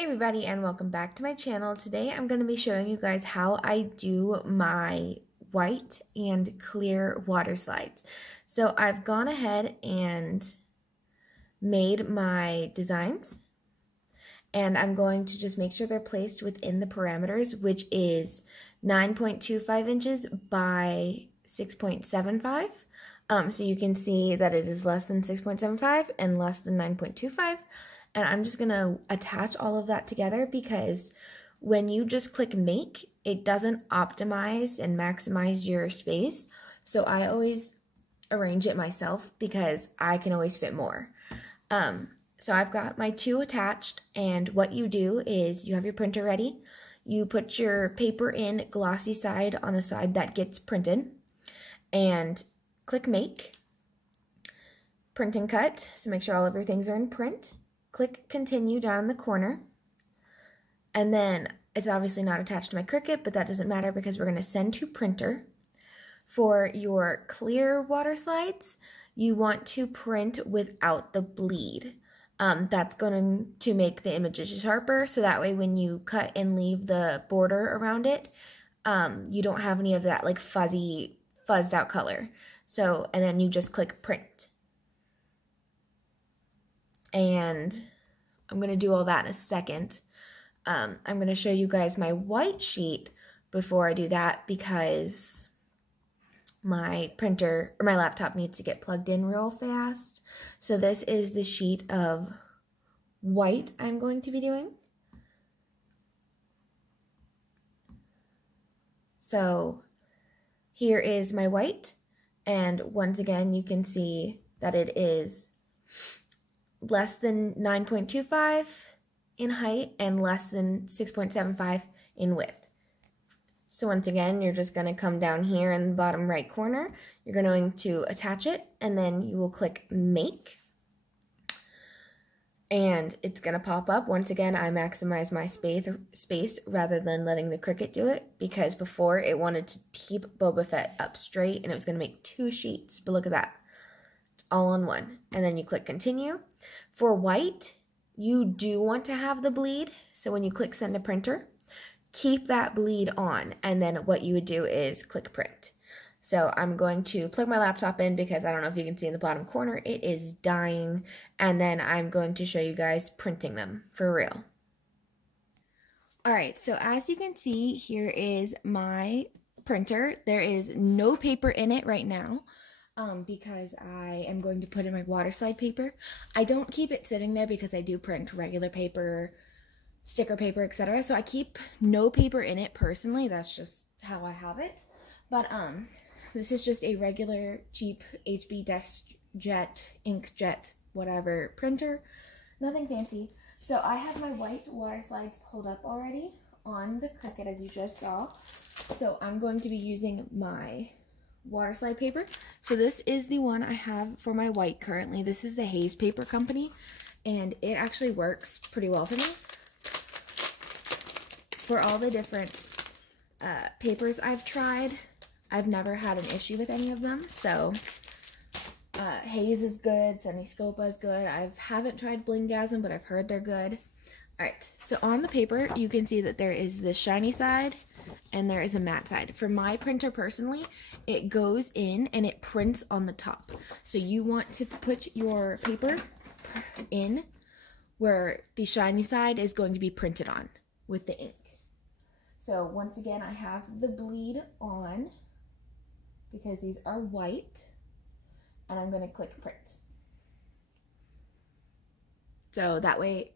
Hey everybody, and welcome back to my channel. Today I'm going to be showing you guys how I do my white and clear water slides. So I've gone ahead and made my designs, and I'm going to just make sure they're placed within the parameters, which is 9.25 inches by 6.75. So you can see that it is less than 6.75 and less than 9.25. And I'm just going to attach all of that together because when you just click make, it doesn't optimize and maximize your space. So I always arrange it myself because I can always fit more. So I've got my two attached, and what you do is you have your printer ready. You put your paper in glossy side on the side that gets printed and click make, print and cut. So make sure all of your things are in print. Click continue down in the corner, and then it's obviously not attached to my Cricut, but that doesn't matter because we're going to send to printer. For your clear water slides, you want to print without the bleed. That's going to make the images sharper, so that way when you cut and leave the border around it, you don't have any of that like fuzzy, fuzzed out color. So, and then you just click print. And I'm going to do all that in a second. I'm going to show you guys my white sheet before I do that because my printer or my laptop needs to get plugged in real fast. So this is the sheet of white I'm going to be doing. So here is my white, and once again you can see that it is less than 9.25 in height and less than 6.75 in width. So once again, you're just going to come down here in the bottom right corner. You're going to attach it, and then you will click make. And it's going to pop up. Once again, I maximize my space rather than letting the Cricut do it, because before it wanted to keep Boba Fett up straight and it was going to make two sheets. But look at that. It's all on one. And then you click continue. For white, you do want to have the bleed, so when you click send to printer, keep that bleed on, and then what you would do is click print. So I'm going to plug my laptop in because I don't know if you can see in the bottom corner, it is dying, and then I'm going to show you guys printing them for real. Alright, so as you can see, here is my printer. There is no paper in it right now. Because I am going to put in my water slide paper. I don't keep it sitting there because I do print regular paper, sticker paper, etc. So I keep no paper in it personally. That's just how I have it. But this is just a regular cheap HB DeskJet, inkjet, whatever printer. Nothing fancy. So I have my white water slides pulled up already on the Cricut, as you just saw. So I'm going to be using my water slide paper. So this is the one I have for my white currently. This is the Hayes Paper Company, and it actually works pretty well for me. For all the different papers I've tried, I've never had an issue with any of them. So Hayes is good, Scopa is good. I haven't tried Blingasm, but I've heard they're good. Alright, so on the paper you can see that there is the shiny side and there is a matte side. For my printer personally, it goes in and it prints on the top. So you want to put your paper in where the shiny side is going to be printed on with the ink. So once again, I have the bleed on because these are white, and I'm going to click print. So that way,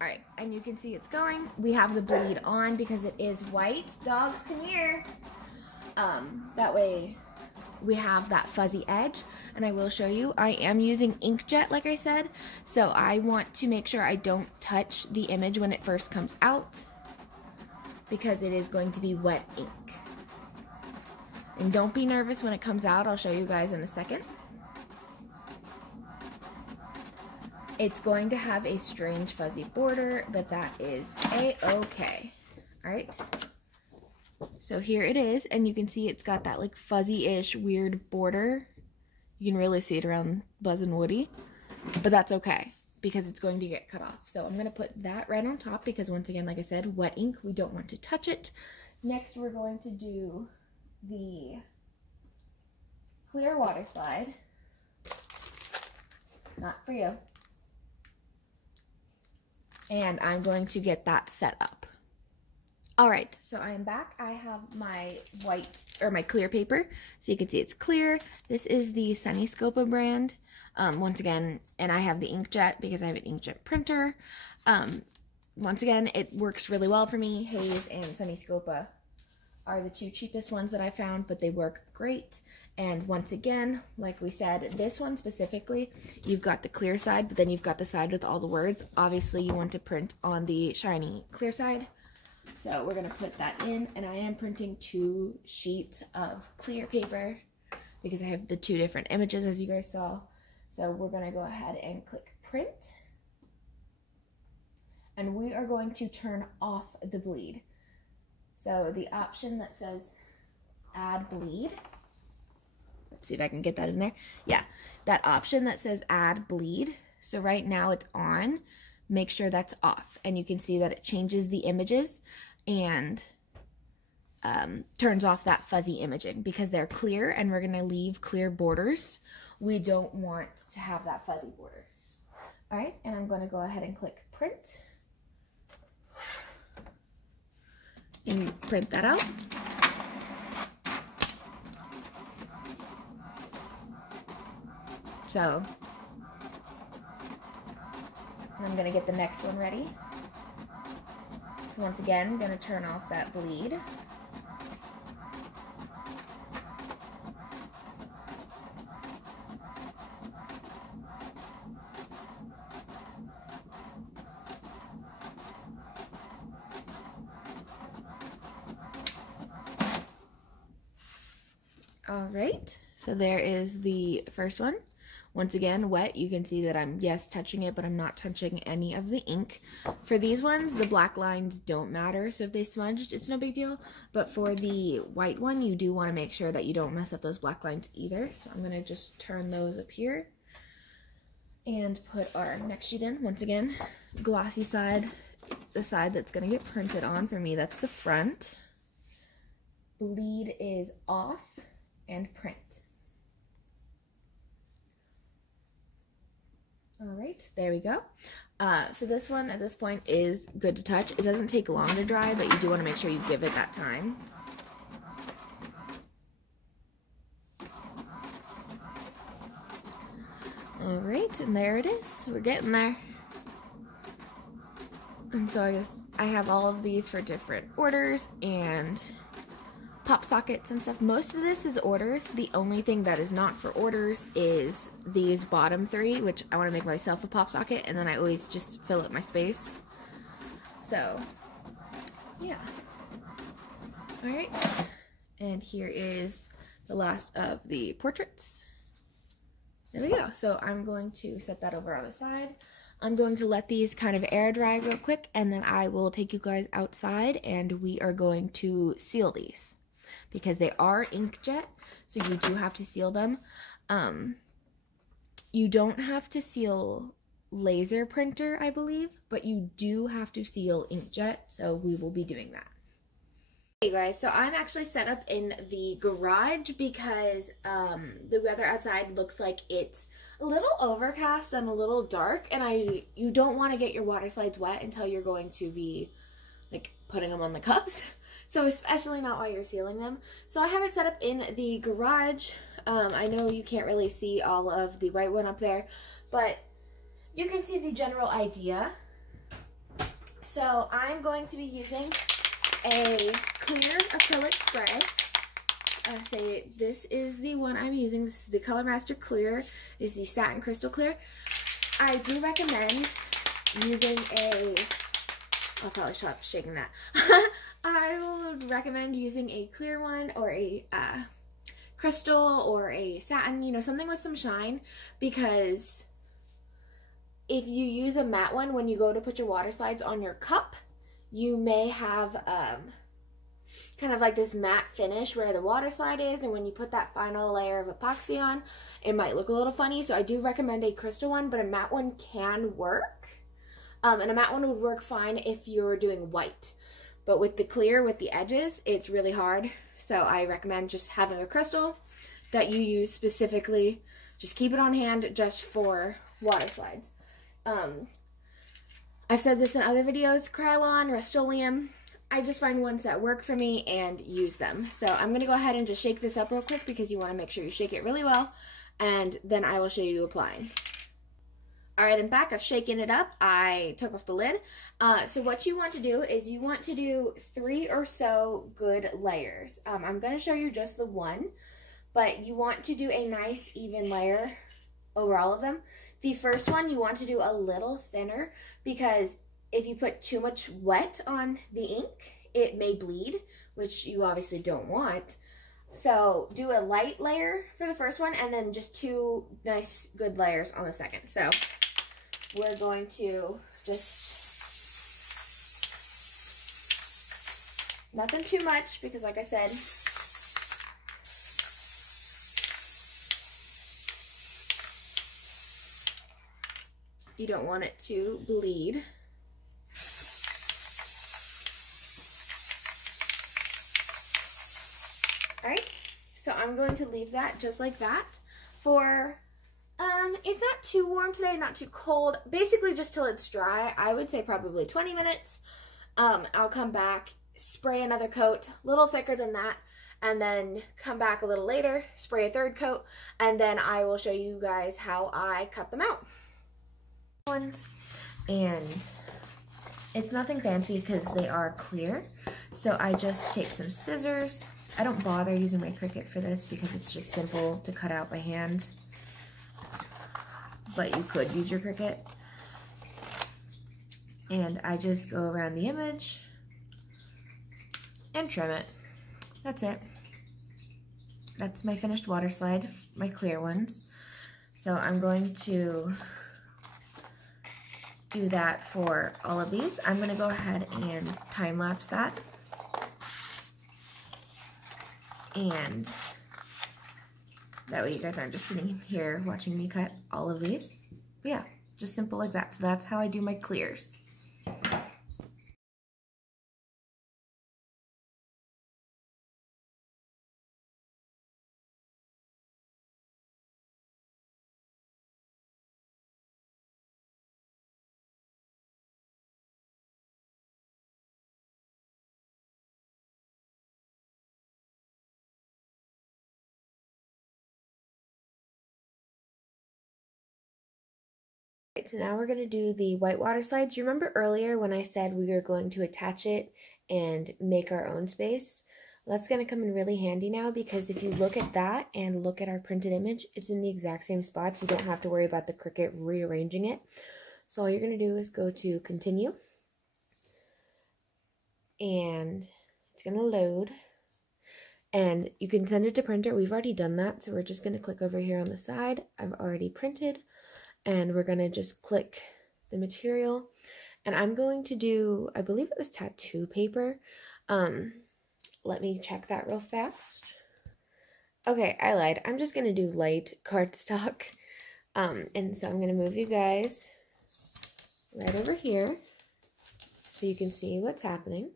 alright, and you can see it's going. We have the bleed on because it is white. Dogs, come here. That way we have that fuzzy edge, and I will show you. I am using inkjet, like I said, so I want to make sure I don't touch the image when it first comes out because it is going to be wet ink. And don't be nervous when it comes out. I'll show you guys in a second. It's going to have a strange fuzzy border, but that is a-okay. Alright, so here it is, and you can see it's got that like fuzzy-ish weird border. You can really see it around Buzz and Woody. but that's okay because it's going to get cut off. So I'm going to put that right on top because once again, like I said, wet ink, we don't want to touch it. Next, we're going to do the clear water slide. Not for you. And I'm going to get that set up. All right, so I am back. I have my white, or my clear paper. So you can see it's clear. This is the Sunnyscopa brand. Once again, and I have the inkjet because I have an inkjet printer. Once again, it works really well for me. Haze and Sunnyscopa are the two cheapest ones that I found, but they work great. And once again, like we said, this one specifically, you've got the clear side, but then you've got the side with all the words. Obviously, you want to print on the shiny clear side. So we're going to put that in, and I am printing 2 sheets of clear paper because I have the 2 different images as you guys saw. So we're going to go ahead and click print. And we are going to turn off the bleed. So the option that says add bleed, let's see if I can get that in there. Yeah, that option that says add bleed. So right now it's on. Make sure that's off. And you can see that it changes the images and turns off that fuzzy imaging because they're clear and we're going to leave clear borders. We don't want to have that fuzzy border. All right, and I'm going to go ahead and click print. And print that out. So I'm going to get the next one ready. So once again, I'm going to turn off that bleed. All right, so there is the first one. Once again, wet. You can see that I'm, yes, touching it, but I'm not touching any of the ink. For these ones, the black lines don't matter, so if they smudged, it's no big deal. But for the white one, you do want to make sure that you don't mess up those black lines either. So I'm going to just turn those up here and put our next sheet in. Once again, glossy side, the side that's going to get printed on. For me, that's the front. Bleed is off and print. All right, there we go. So this one at this point is good to touch. It doesn't take long to dry, but you do want to make sure you give it that time. All right, and there it is. We're getting there. And so I have all of these for different orders and pop sockets and stuff. Most of this is orders. The only thing that is not for orders is these bottom 3, which I want to make myself a pop socket, and then I always just fill up my space. So, yeah. Alright. And here is the last of the portraits. There we go. So I'm going to set that over on the side. I'm going to let these kind of air dry real quick, and then I will take you guys outside and we are going to seal these. Because they are inkjet, so you do have to seal them. You don't have to seal laser printer, I believe, but you do have to seal inkjet, so we will be doing that. Hey guys, so I'm actually set up in the garage because the weather outside looks like it's a little overcast and a little dark, and you don't want to get your water slides wet until you're going to be like putting them on the cups. So especially not while you're sealing them. So I have it set up in the garage. I know you can't really see all of the white one up there, but you can see the general idea. So I'm going to be using a clear acrylic spray. Say this is the one I'm using. This is the Color Master Clear. It is the Satin Crystal Clear. I do recommend using a... I'll probably stop shaking that. I would recommend using a clear one or a crystal or a satin, you know, something with some shine, because if you use a matte one when you go to put your water slides on your cup, you may have kind of like this matte finish where the water slide is, and when you put that final layer of epoxy on, it might look a little funny. So I do recommend a crystal one, but a matte one can work. And a matte one would work fine if you're doing white. But with the clear, with the edges, it's really hard. So I recommend just having a crystal that you use specifically. Just keep it on hand just for water slides. I've said this in other videos, Krylon, Rust-Oleum. I just find ones that work for me and use them. So I'm going to go ahead and just shake this up real quick because you want to make sure you shake it really well. And then I will show you applying. Alright, I'm back. I've shaken it up. I took off the lid. So what you want to do is you want to do 3 or so good layers. I'm going to show you just the one, but you want to do a nice even layer over all of them. The first one you want to do a little thinner because if you put too much wet on the ink, it may bleed, which you obviously don't want. So do a light layer for the first one and then just 2 nice good layers on the second. So we're going to just, nothing too much because like I said, you don't want it to bleed. Alright, so I'm going to leave that just like that for, it's not too warm today, not too cold, basically just till it's dry. I would say probably 20 minutes. I'll come back, spray another coat, a little thicker than that, and then come back a little later, spray a third coat, and then I will show you guys how I cut them out. And it's nothing fancy because they are clear, so I just take some scissors. I don't bother using my Cricut for this because it's just simple to cut out by hand, but you could use your Cricut. And I just go around the image and trim it. That's it. That's my finished water slide, my clear ones. So I'm going to do that for all of these. I'm going to go ahead and time lapse that. And that way you guys aren't just sitting here watching me cut all of these. But yeah, just simple like that. So that's how I do my clears. Right, so now we're going to do the white water slides. You remember earlier when I said we were going to attach it and make our own space? Well, that's going to come in really handy now because if you look at that and look at our printed image, it's in the exact same spot, so you don't have to worry about the Cricut rearranging it. So all you're going to do is go to continue, and it's going to load, and you can send it to printer. We've already done that, so we're just going to click over here on the side. I've already printed. And we're going to just click the material. And I'm going to do, I believe it was tattoo paper. Let me check that real fast. Okay, I lied. I'm just going to do light cardstock. And so I'm going to move you guys right over here so you can see what's happening.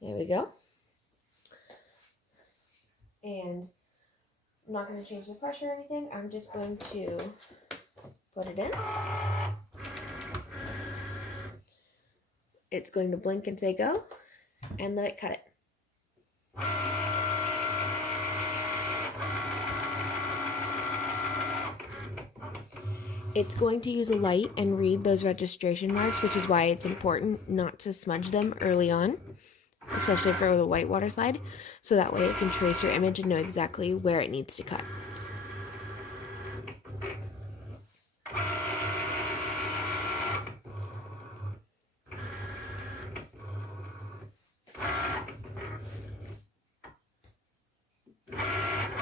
There we go. And I'm not going to change the pressure or anything. I'm just going to put it in. It's going to blink and say go, and let it cut it. It's going to use a light and read those registration marks, which is why it's important not to smudge them early on, especially for the white water slide, so that way it can trace your image and know exactly where it needs to cut.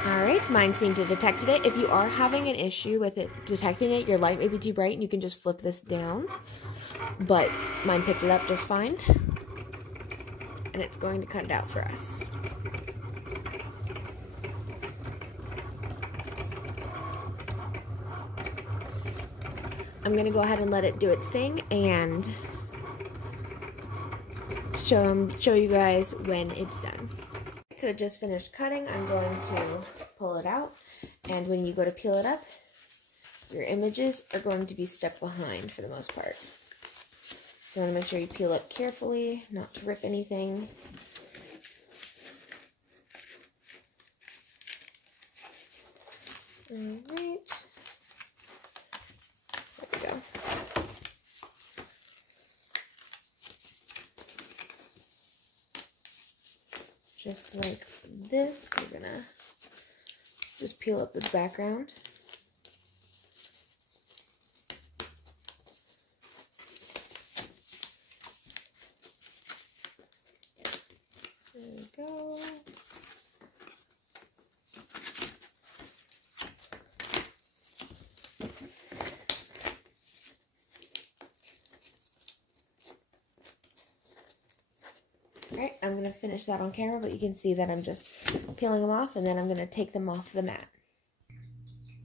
Alright, mine seemed to detect it. If you are having an issue with it detecting it, your light may be too bright and you can just flip this down, but mine picked it up just fine. and it's going to cut it out for us. I'm going to go ahead and let it do its thing and show you guys when it's done. So it just finished cutting. I'm going to pull it out, and when you go to peel it up, your images are going to be stuck behind for the most part. So you want to make sure you peel up carefully, not to rip anything. Alright. There we go. Just like this, we're gonna just peel up the background. There we go. Alright, I'm going to finish that on camera, but you can see that I'm just peeling them off, and then I'm going to take them off the mat.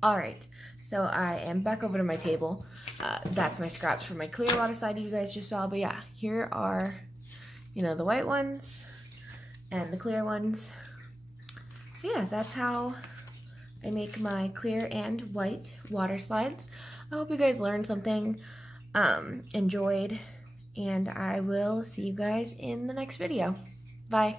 Alright, so I am back over to my table. That's my scraps for my clear water slide you guys just saw, but yeah, here are, you know, the white ones and the clear ones. So yeah, that's how I make my clear and white water slides. I hope you guys learned something, enjoyed, and I will see you guys in the next video. Bye.